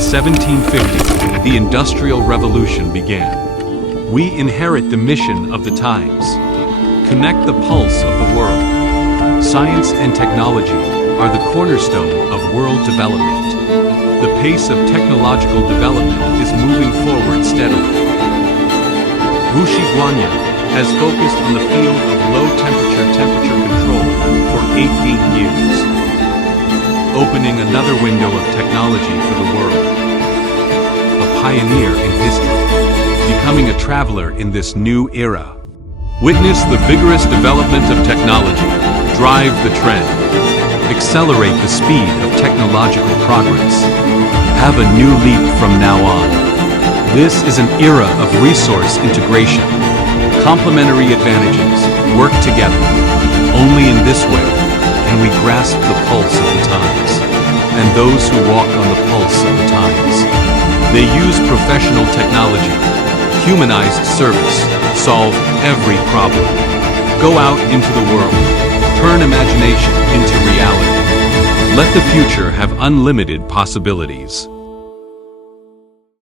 1750, the Industrial Revolution began. We inherit the mission of the times. Connect the pulse of the world. Science and technology are the cornerstone of world development. The pace of technological development is moving forward steadily. Wuxi Guanyin has focused on the field of low-temperature control for 18 years, opening another window of technology for the world. A pioneer in history, becoming a traveler in this new era. Witness the vigorous development of technology, drive the trend, accelerate the speed of technological progress. Have a new leap from now on. This is an era of resource integration. Complementary advantages work together. Only in this way can we grasp the pulse of the times. And those who walk on the pulse of the times. They use professional technology, humanized service, solve every problem. Go out into the world, turn imagination into reality. Let the future have unlimited possibilities.